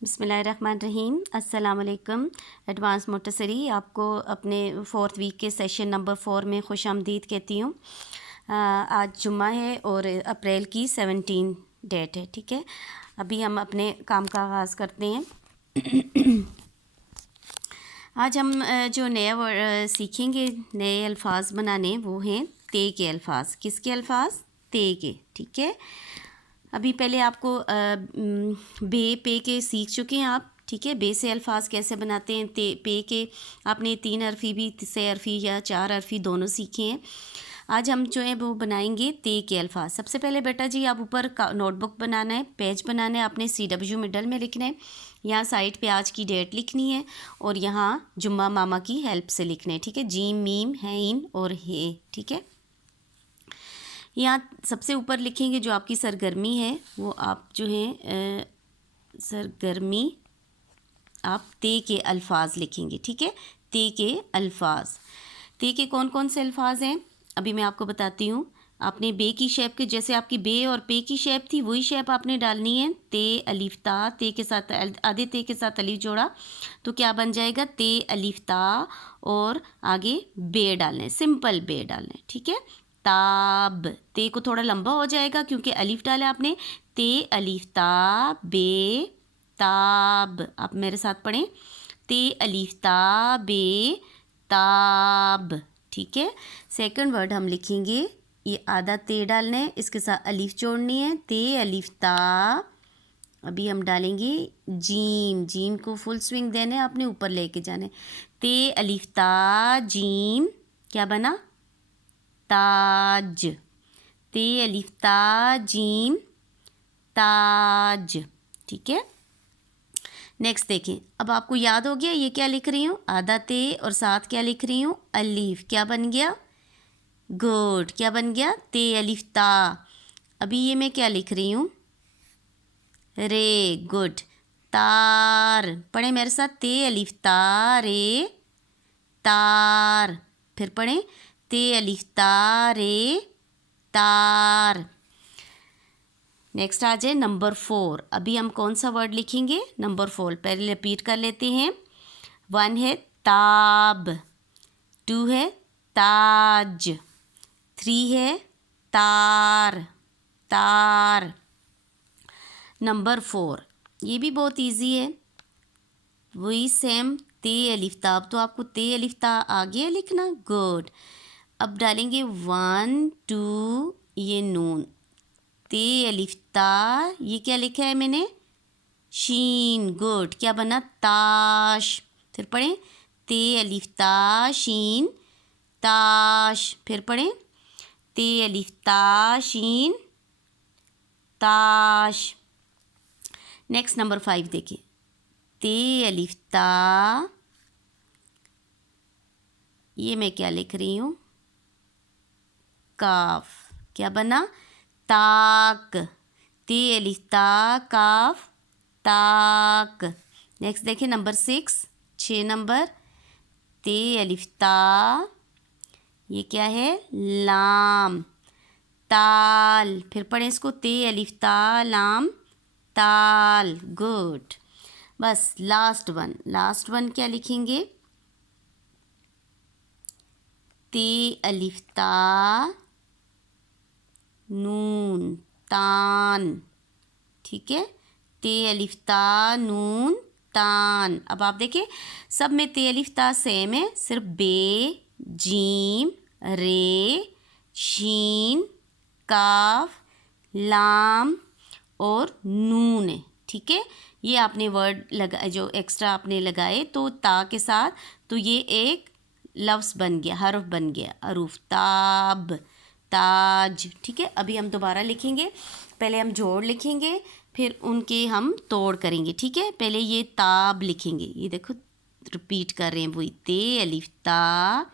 बिस्मिल्लाहिर्रहमानिर्रहीम। अस्सलाम वालेकुम। एडवांस मोंटेसरी आपको अपने 4th वीक के सेशन नंबर 4 में खुश आमदीद कहती हूँ। आज जुम्मा है और अप्रैल की 17 डेट है। ठीक है, अभी हम अपने काम का आगाज़ करते हैं। आज हम जो नया सीखेंगे नए अल्फाज बनाने, वो हैं ते के अल्फाज। किसके अल्फाज? ते के। ठीक है, अभी पहले आपको बे पे के सीख चुके हैं आप। ठीक है, बे से अल्फाज कैसे बनाते हैं। ते पे के आपने 3 हरफी भी, से हरफी या 4 हरफी दोनों सीखे हैं। आज हम जो है वो बनाएंगे ते के अल्फाज। सबसे पहले बेटा जी आप ऊपर नोटबुक बनाना है, पेज बनाना है, आपने CW मिडल में लिखना है। यहाँ साइड पे आज की डेट लिखनी है और यहाँ जुम्मा मामा की हेल्प से लिखना है। ठीक है, जीम मीम है इन और हे। ठीक है, यहाँ सबसे ऊपर लिखेंगे जो आपकी सरगर्मी है, वो आप जो है सरगर्मी आप ते के अल्फाज लिखेंगे। ठीक है, ते के अल्फाज। ते के कौन कौन से अल्फाज हैं अभी मैं आपको बताती हूँ। आपने बे की शेप के, जैसे आपकी बे और पे की शेप थी, वही शेप आपने डालनी है। ते अलिफ ता, ते के साथ आधे ते के साथ अलिफ जोड़ा तो क्या बन जाएगा? ते अलिफ ता, और आगे बे डालना है, सिंपल बे डालना है। ठीक है, ताब, ते को थोड़ा लंबा हो जाएगा क्योंकि अलिफ डाला आपने। ते अलिफ ता बे ताब। आप मेरे साथ पढ़ें, ते अलिफ ता बे ताब। ठीक है, सेकंड वर्ड हम लिखेंगे, ये आधा ते डालना है, इसके साथ अलिफ जोड़नी है। ते अलिफ ता, अभी हम डालेंगे जीम। जीम को फुल स्विंग देना है, आपने ऊपर लेके जाना है। ते अलिफ ता जीम, क्या बना? ताज। ते अलिफ ता जीम ताज। ठीक है, नेक्स्ट देखें। अब आपको याद हो गया ये क्या लिख रही हूँ? आधा ते और साथ क्या लिख रही हूँ? अलीफ। क्या बन गया? गुड। क्या बन गया? ते अलिफ ता। अभी ये मैं क्या लिख रही हूँ? रे। गुड। तार, पढ़े मेरे साथ, ते अलिफ ता रे तार। फिर पढ़ें, ते अलिफ ता रे तार। नेक्स्ट आ जाए नंबर 4। अभी हम कौन सा वर्ड लिखेंगे? नंबर 4। पहले रिपीट कर लेते हैं। 1 है ताब, 2 है ताज, 3 है तार, तार। नंबर 4 ये भी बहुत इजी है, वही सेम ते अलिफ ता। अब तो आपको ते अलिफ ता आ गया लिखना। गुड। अब डालेंगे 1 2, ये नून। ते अलिफ ता, ये क्या लिखा है मैंने? शीन। गुड। क्या बना? ताश। फिर पढ़ें, ते अलिफ ता शीन ताश। फिर पढ़ें, ते अलिफ ता शीन ताश। नेक्स्ट नंबर 5 देखिए। ते अलिफ ता, ये मैं क्या लिख रही हूँ? काफ। क्या बना? ताक। ते अलिफ ता काफ ताक। नेक्स्ट देखिए नंबर 6 नंबर। ते अलिफ ता, ये क्या है? लाम ताल। फिर पढ़ें इसको, ते अलिफ ता लाम ताल। गुड। बस लास्ट वन क्या लिखेंगे? ते अलिफ ता नून तान। ठीक है, ते अलिफ ता नून तान। अब आप देखिए सब में ते अलिफ ता सेम है, सिर्फ बे, जीम, रे, शीन, काफ, लाम और नून है। ठीक है, ये आपने वर्ड लगा, जो एक्स्ट्रा आपने लगाए तो ता के साथ, तो ये एक लफ्ज़ बन गया, हर्फ बन गया, अरूफ। ताब, ताज। ठीक है, अभी हम दोबारा लिखेंगे। पहले हम जोड़ लिखेंगे, फिर उनके हम तोड़ करेंगे। ठीक है, पहले ये ताब लिखेंगे, ये देखो रिपीट कर रहे हैं वही, ते अलिफ ता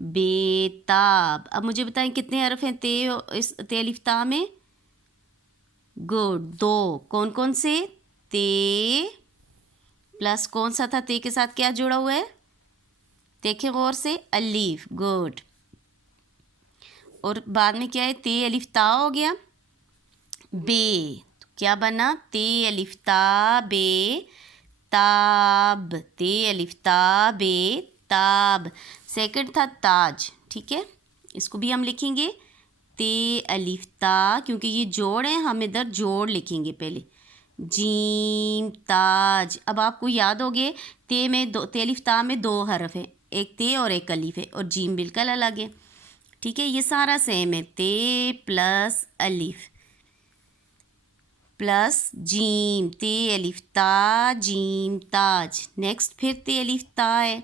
बेताब। अब मुझे बताएं कितने हर्फ हैं ते, इस ते अलिफ ता में? गुड, 2। कौन कौन से? ते प्लस कौन सा था ते के साथ, क्या जुड़ा हुआ है? देखिए गौर से, अलीफ। गुड। और बाद में क्या है? ते अलिफ ता हो गया, बे। क्या बना? ते अलिफ ता बे ताब, ते अलिफ ता बे ताब। सेकंड था ताज, ठीक है, इसको भी हम लिखेंगे ते अलिफ ता, क्योंकि ये जोड़ है, हम इधर जोड़ लिखेंगे पहले, जीम ताज। अब आपको याद होगे ते में दो, ते अलिफ ता में 2 हरफ है, एक ते और एक अलिफ है, और जीम बिल्कुल अलग है, ठीक है। ये सारा सेम है, ते प्लस अलिफ प्लस जीम, ते अलिफ ता जीम ताज। नेक्स्ट फिर ते अलिफ ता है,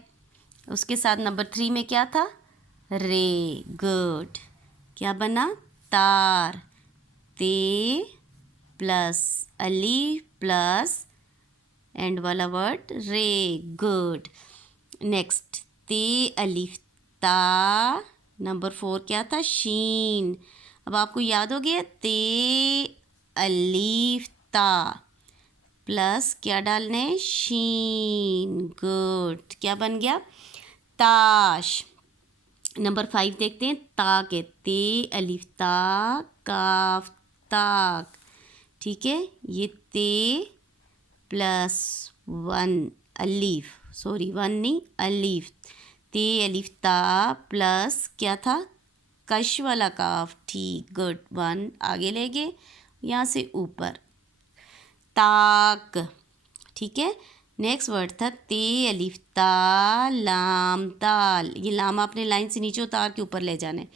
उसके साथ नंबर 3 में क्या था? रे, गुड। क्या बना? तार, ते प्लस अलिफ प्लस एंड वाला वर्ड रे, गुड। नेक्स्ट ते अलिफ ता, नंबर 4 क्या था? शीन। अब आपको याद हो गया, ते अलिफ ता प्लस क्या डालना है? शीन, गुड। क्या बन गया? ताश। नंबर 5 देखते हैं, ता के, ते अलिफ ता काफ ताक, ठीक है। ये ते प्लस 1 अलिफ, सॉरी 1 नहीं अलिफ, ते अलिफ ता प्लस क्या था? कश वाला काफ, ठीक, गुड। 1 आगे ले गए, यहाँ से ऊपर, ताक, ठीक है। नेक्स्ट वर्ड था ते अलिफ ता लाम ताल। ये लाम आपने लाइन से नीचे उतार के ऊपर ले जाना है।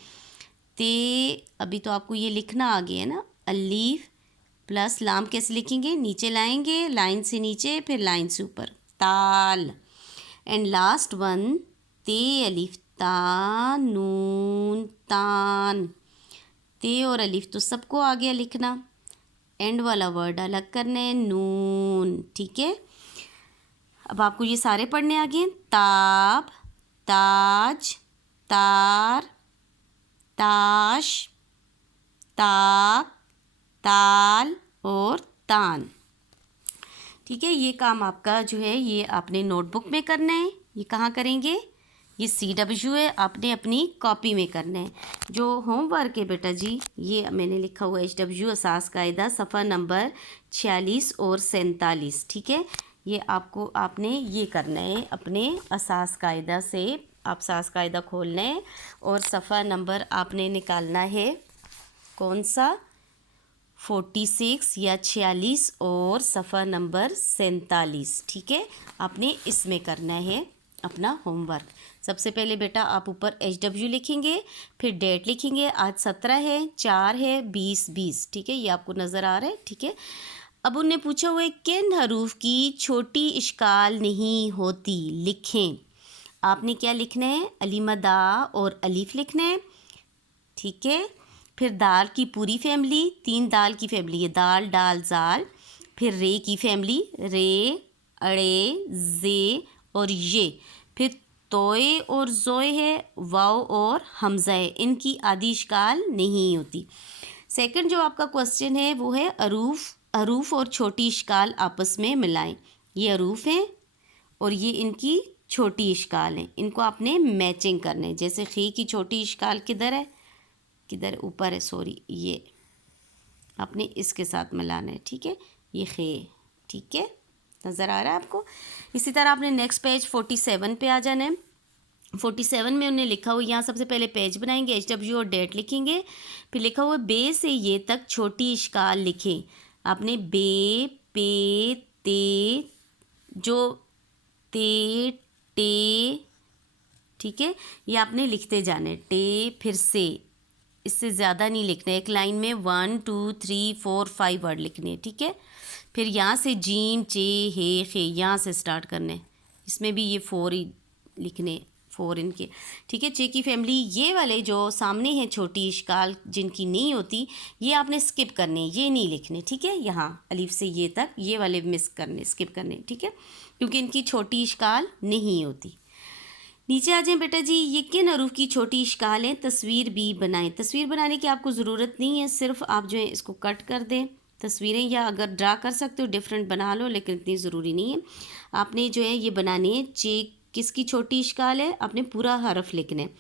ते, अभी तो आपको ये लिखना आ गया है ना, अलिफ प्लस लाम कैसे लिखेंगे? नीचे लाएंगे, लाइन से नीचे, फिर लाइन से ऊपर, ताल। एंड लास्ट वन, ते अलिफ ता नून तान। ते और अलिफ तो सबको आ गया लिखना, एंड वाला वर्ड अलग करना है, नून, ठीक है। अब आपको ये सारे पढ़ने आ गए, ताब, ताज, तार, ताश, ताक, ताल और तान, ठीक है। ये काम आपका जो है ये आपने नोटबुक में करना है। ये कहाँ करेंगे? ये CW है, आपने अपनी कॉपी में करना है। जो होमवर्क है बेटा जी, ये मैंने लिखा हुआ है HW असास कायदा सफ़ा नंबर 46 और 47, ठीक है। ये आपने ये करना है अपने असास कायदा से, आप असास कायदा खोलना है और सफ़ा नंबर आपने निकालना है कौन सा? 46 या 46 और सफ़ा नंबर 47, ठीक है। आपने इसमें करना है अपना होमवर्क। सबसे पहले बेटा आप ऊपर HW लिखेंगे, फिर डेट लिखेंगे, आज 17 है, 4 है, 20, ठीक है, ये आपको नज़र आ रहा है, ठीक है। अब उनने पूछा हुआ है किन हरूफ की छोटी इश्काल नहीं होती, लिखें। आपने क्या लिखना है? अलीमदा और अलीफ लिखना है, ठीक है। फिर दाल की पूरी फैमिली, 3 दाल की फैमिली है, दाल डाल जाल। फिर रे की फैमिली, रे अड़े जे और ये। फिर तोए और जोए है, वाव और हमज़ा है, इनकी आदि इश्काल नहीं होती। सेकंड जो आपका क्वेश्चन है वो है हरूफ और छोटी इश्काल आपस में मिलाएं। ये हरूफ हैं और ये इनकी छोटी इश्काल हैं, इनको आपने मैचिंग करना है। जैसे खे की छोटी इश्काल किधर है? किधर? ऊपर है, सॉरी, ये आपने इसके साथ मिलाना है, ठीक है। ये खे, ठीक है, नज़र आ रहा है आपको। इसी तरह आपने नेक्स्ट पेज 47 पे आ जाना है। 47 में उन्हें लिखा हुआ, यहाँ सबसे पहले पेज बनाएंगे, HW और डेट लिखेंगे, फिर लिखा हुआ बे से ये तक छोटी इश्काल लिखें। आपने बे, पे, ते, जो ते, टे, ठीक है, ये आपने लिखते जाने, टे फिर से, इससे ज़्यादा नहीं लिखना है। एक लाइन में 1 2 3 4 5 वर्ड लिखने हैं, ठीक है। फिर यहाँ से जीम चे हे खे, यहाँ से स्टार्ट करने, इसमें भी ये 4 ही लिखने, 4 इनके, ठीक है। चे की फैमिली, ये वाले जो सामने हैं छोटी इश्काल जिनकी नहीं होती, ये आपने स्किप करने, ये नहीं लिखने, ठीक है। यहाँ अलिफ से ये तक ये वाले मिस करने, स्किप करने, ठीक है, क्योंकि इनकी छोटी इश्काल नहीं होती। नीचे आ जाएं बेटा जी, ये किन हरूफ की छोटी इश्काल है? तस्वीर भी बनाएं। तस्वीर बनाने की आपको ज़रूरत नहीं है, सिर्फ आप जो है इसको कट कर दें तस्वीरें, या अगर ड्रा कर सकते हो डिफरेंट बना लो, लेकिन इतनी ज़रूरी नहीं है। आपने जो है ये बनानी है। चे किसकी छोटी इश्काल है? आपने पूरा हरफ लिखना है।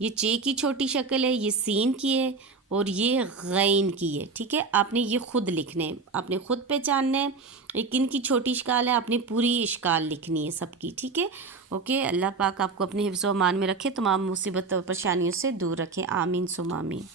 ये चे की छोटी शक्ल है, ये सीन की है, और ये गैन की है, ठीक है। आपने ये ख़ुद लिखने हैं, आपने ख़ुद पहचानना है। एक इनकी छोटी इश्काल है, आपने पूरी इश्काल लिखनी है सबकी, ठीक है। ओके, अल्लाह पाक आपको अपने हिफ्ज़ व अमान में रखे, तमाम मुसीबत और परेशानियों से दूर रखें। आमीन सुम आमीन।